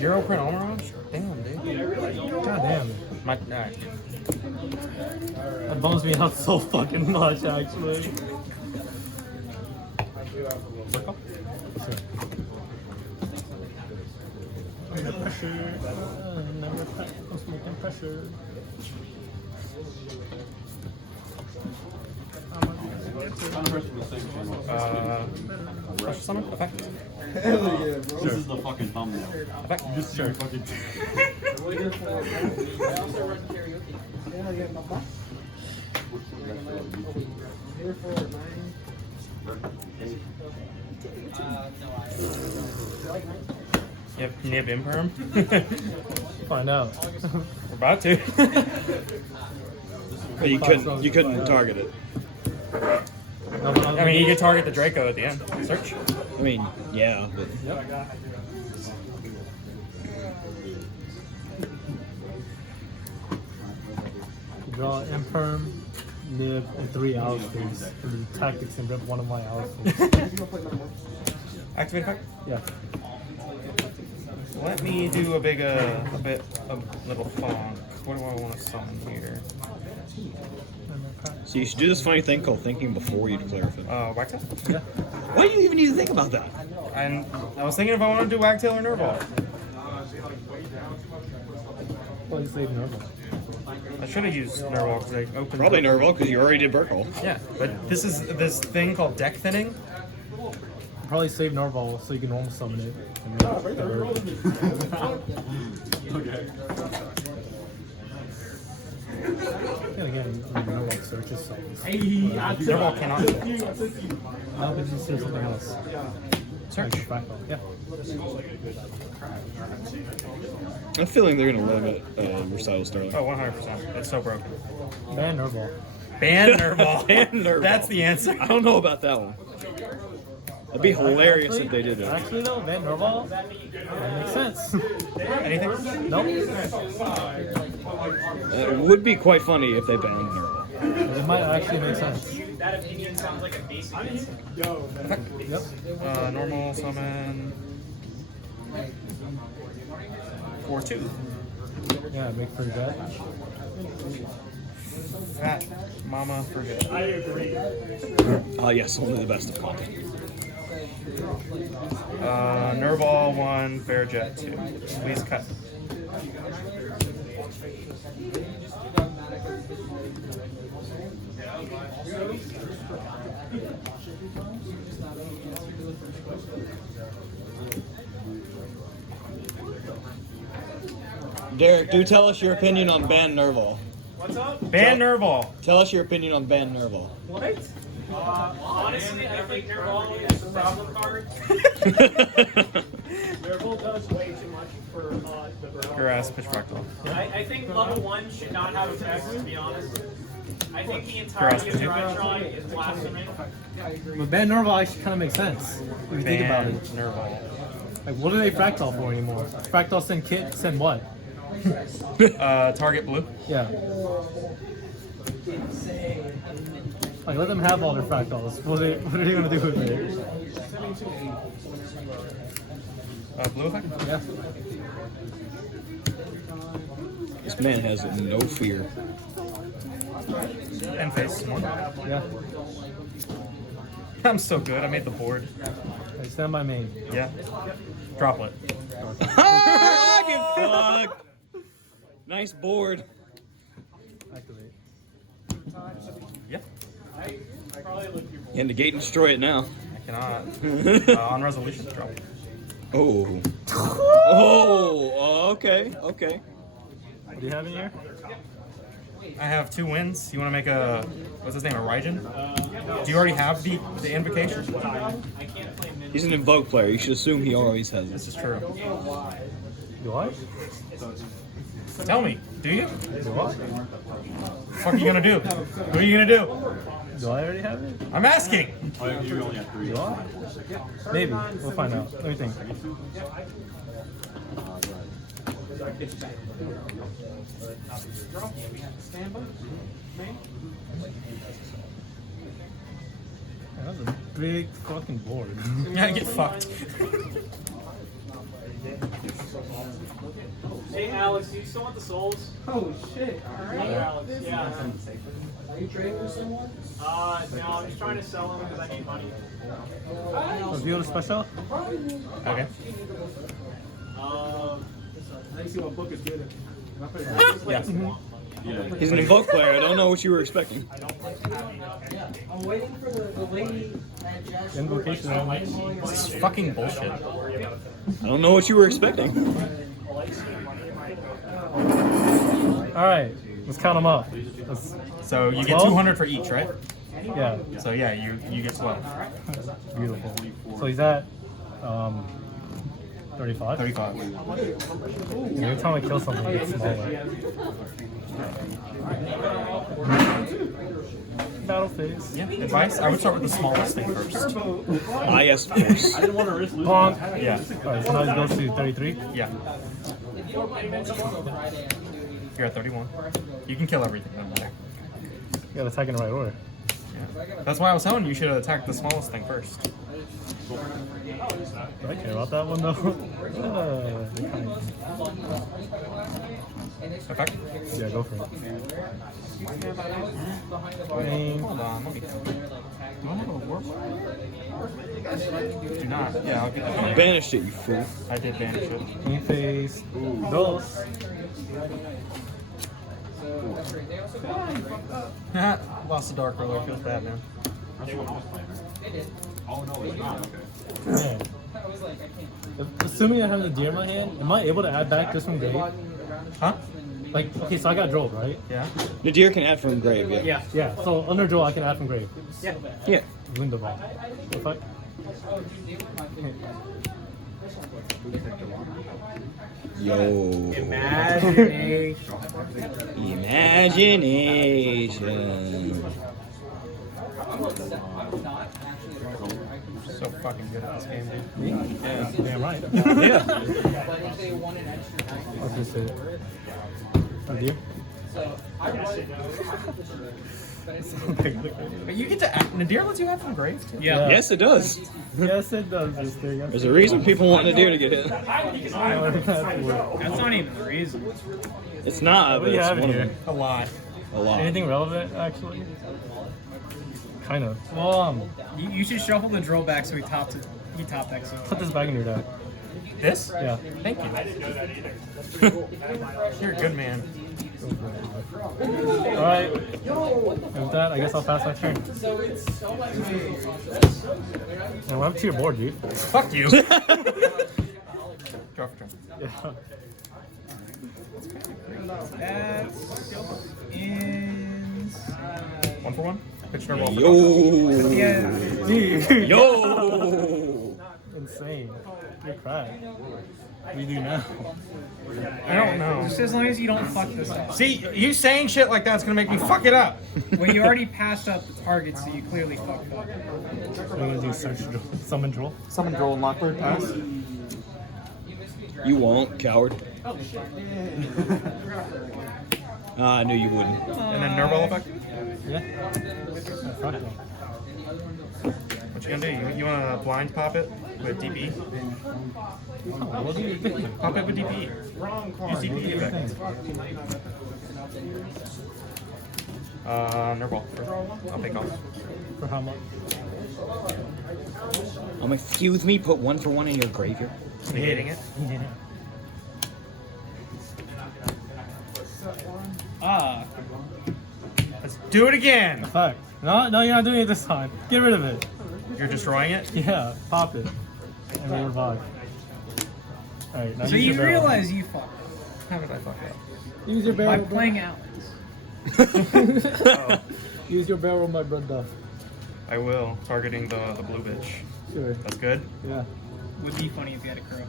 Euro print Orange? Damn, dude. God damn. Alright. That bums me out so fucking much, actually. Circle? Sure. Under pressure. Never practice making pressure. Pressure summon? Effect. Hell yeah, bro. This is the fucking thumbnail. Effect. You just sure. Fucking. Yep, nib imperm. Find out. We're about to. But you couldn't target it. I mean, you could target the Draco at the end. Search. I mean, yeah, but Yep. Draw Imperm, Nib, and 3 Owlspace for the tactics and rip one of my Owlspace. Activate effect. Yeah. Let me do a bit of little funk. What do I want to summon here? so you should do this funny thing called thinking before you declare it. Wagtail? Yeah. Why do you even need to think about that? And I was thinking if I want to do Wagtail or Nervall. Well, you save normal. I should have used Nervall because I opened. Probably Nerval because you already did Burkle. Yeah, but this is this thing called deck thinning. Probably save Norval so you can normal summon it. Okay. And again, Norval searches summons. Nervall cannot. Now we just do something else. Search. Yeah. I'm feeling they're gonna limit Recital Starlight. Oh, 100%. It's so broken. Ban Norval. Ban Nervall. Ban Nervall. That's the answer. I don't know about that one. It'd be hilarious if they did that. Actually, though, Ban Norval, that makes sense. Anything? Nope. It would be quite funny if they banned Nerval. It might actually make sense. That opinion sounds like a basic answer. Yep. Normal summon. 4/2. Yeah, make for that. Fat Mama forget. Yes, only the best of content. Nervall 1, Bearjet 2. Squeeze cut. Derek, do tell us your opinion on Ban Nerval. What's up? Ban Nervall. Tell us your opinion on Ban Nerval. What? Honestly, I think Nerval is a problem card. Nerval does way too much for the Burrow. Harass pitch fractal. I think level 1 should not have effects, to be honest. I think the entirety of Drytron is blasphemy. But Ban Norval actually kind of makes sense if you think about Ban it. Nervall. Like, what do they fractal for anymore? Fractal send kit, send what? Target blue. Yeah. Like, let them have all their fractals. What are they gonna do with it? Blue effect? Yeah. This man has no fear. And face. One. Yeah. I'm so good. I made the board. I stand by main. Yeah. Droplet. Fuck. Nice board. Activate. Yep. And negate and destroy it now. I cannot. On resolution, drop. Oh. Oh, okay, okay. What do you have in here? I have 2 wins. You want to make a, what's his name, a Raijin? Do you already have the invocation? He's an Invoke player. You should assume he always has This this. is true. Do I? Tell me, do you? Do I? What the fuck are you gonna do? What are you gonna do? Do I already have it? I'm asking! Oh, you only have 3. Do I? Maybe. We'll find out. Let me think. That's a big fucking board. Yeah, get fucked. Alex, do you still want the souls? Oh shit! Alright. Alex, yeah. Are you trading with someone? No, I'm just trying to sell them because I need money. Review the special? Okay. Let me see what book is good. Yes. He's an Invoked player. I don't know what you were expecting. I'm waiting for the lady at Jack's. Invocation only. This is fucking bullshit. I don't know what you were expecting. Alright, let's count them up. Let's, So you get 12? 200 for each, right? yeah, So yeah, you get 12. beautiful. So he's at 35? 35. Every time I kill something, it gets smaller. Battle phase. Yeah. Advice? I would start with the smallest thing first. Ah, yes, of course. I didn't want to risk losing. Bonk. Yeah. Alright, so now he goes to 33. Yeah. You're at 31. You can kill everything down there. You gotta attack in the right order. Yeah. That's why I was telling you should attack the smallest thing first. Do I care about that one though? Effect? Yeah, go for it. Hold on, let me. Do I have a warp? Do not. Yeah, I'll get that. Banished it, you fool. I did banish it. Main phase. Dos. Lost the dark roller. Feels bad, man. Oh no, it's not. Okay. Man. Assuming I have the deer in my hand, am I able to add back just from grave? Huh? Like, okay, so I got drove, right? Yeah. Nadir can add from grave, yeah. Yeah. Yeah, so under draw I can add from grave. Yeah. Yeah. Window ball. If I... Yo. Imagination. Imagination. So fucking good at this game, dude. Yeah. Damn right. Yeah. I'll just say it. Oh, dear. But you get to act. Nadir lets you have from grave too. Yeah. Yes, it does. Yes, it does. This thing. There's a reason people want Nadir to get hit. That's not even the reason. It's not, What but do you it's have in one of here? them. A lot. A lot. Anything relevant, actually? Kind of. Well, You should shuffle the drill back so he top decks it. put this back in your deck. This? Yeah. Thank you. You're a good man. Alright. And with that, I guess I'll pass my turn. And we're up to your board, dude. Fuck you. Draw for turn. Yeah. That ends. 1 for 1. Pitch no roll. Yo. Yeah. Dude. Yo. Insane. You're crying. What do you do now? I don't know. Just as long as you don't fuck this up. See, you saying shit like that's gonna make me fuck it up. Well, you already passed up the target, so you clearly fucked up. I'm gonna do search draw, summon draw. Summon Droll and Lockbird pass. You won't, coward. I knew you wouldn't. And then Nerval effect. Yeah. Fuck no. What you gonna do? You wanna blind pop it with DP? What do you think? Pop it with DP. Use DP effect. Nerval. I'll take off. For how much? Excuse me, put 1 for 1 in your graveyard. Negating it. Yeah. Ah. Let's do it again. Fuck. No, you're not doing it this time. Get rid of it. You're destroying it? Yeah, pop it. And we revive. Alright, now So use you your barrel. realize you fucked How did I fuck up? Use your by barrel. playing Alex. Use your barrel, my brother. I will. Targeting the blue bitch. Sure. That's good. Yeah. Would be funny if you had a crow.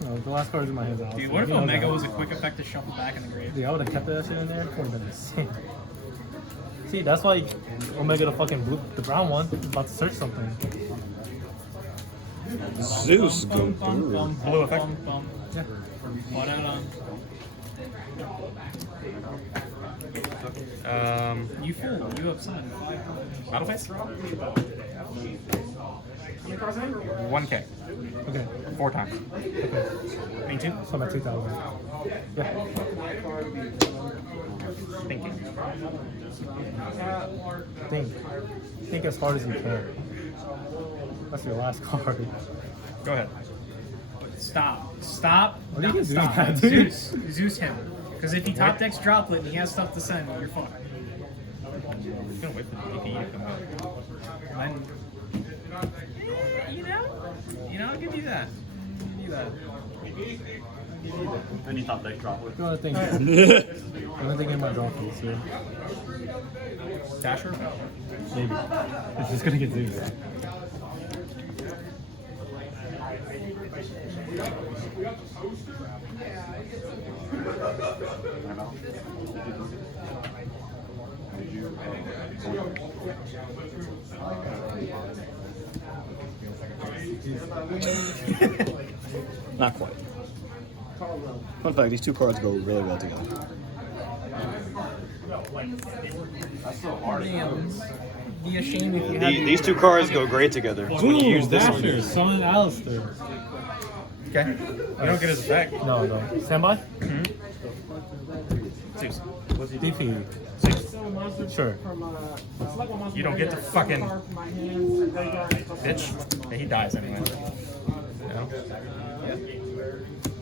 No, the last card's in my hand. Dude, what if Omega was a quick effect to shuffle back in the grave? Dude, I would have kept that shit in there. Would have been insane. See, that's why Omega the fucking blue, the brown one, is about to search something. Zeus, go through. Blue effect. Yeah. You fool. You have sun. Battle phase? 1K. Okay. 4 times. Okay. Main 2? So I'm at 2,000. Yeah. Thank you. Think as hard as you can. That's your last card. Go ahead. Stop. Stop. What are you No, doing stop. that, dude? Zeus him. Because if he top decks Droplet and he has stuff to send, you're fucked. He's gonna wait for the DP to come out. You know, I'll give you that. I'll give you that. Any top deck drop with. The only thing, the only thing in my draw piece here. Dasher? Maybe. It's just gonna get Zeus. Not quite. Fun fact, these two cards go really well together. Damn. Be a shame if you had These two cards go great together. So when you use this one, Dasher, summon Alistair. Okay. You don't get his effect. No, no. Standby? Zeus. DP. Zeus. Sure. You don't get to fucking bitch. Yeah, he dies anyway. You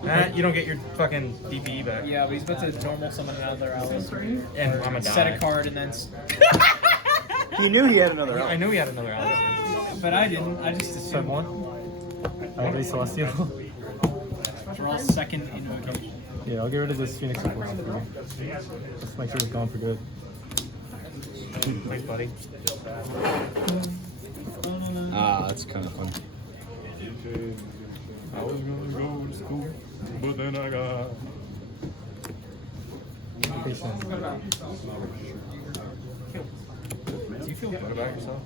know? You don't get your fucking DPE back. Yeah, but he's about to normal summon another Alice. And I'm gonna die. Set a card and then. he knew he had another I out. knew he had another Alice. But I didn't. I just Step assumed. one. Alright, Celestial. Draw second invocation. Yeah, I'll get rid of this Phoenix Support. Just make sure it's gone for good. Thanks, buddy. Ah, that's kind of fun. I was gonna go to school, but then I got. Patient. Do you feel good about yourself?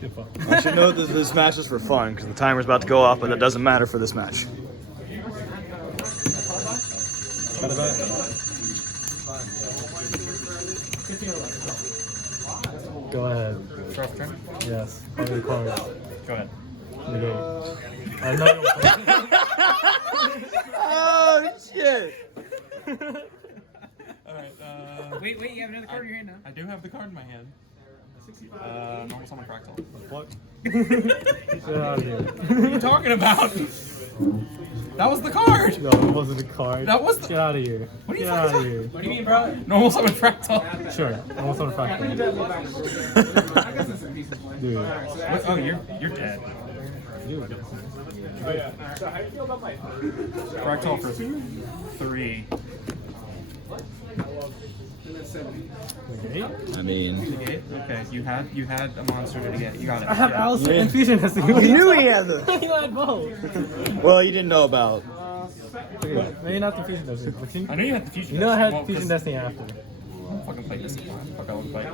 Good fuck. I should know that this match is for fun because the timer's about to go off, but that doesn't matter for this match. Got it back. Go ahead. Draw for turn? Yes. All your cards. Go ahead. Negate. I know you don't play. Oh shit! Alright, Wait, you have another card in your hand now. I do have the card in my hand. Normal summon fractal. What? Get out of here. What are you talking about? That was the card! No, it wasn't a card. That was the- Get out of here. What are you Get talking out of about? here. What do you mean, bro? Normal summon fractal. Sure. Almost on a fractal. Dude. What? Oh, you're dead. Dude. Fractal for 3. Negate? I mean, Negate? Okay, you had a monster to get. You got it. I have Yeah. Alistair and Fusion Destiny. he knew he had the. You had both. Well, you didn't know about. Okay, maybe not the Fusion Destiny. But I knew you had the fusion. you know I had Well, Fusion 'cause- Destiny after. Fucking play this. Fuck, I would play.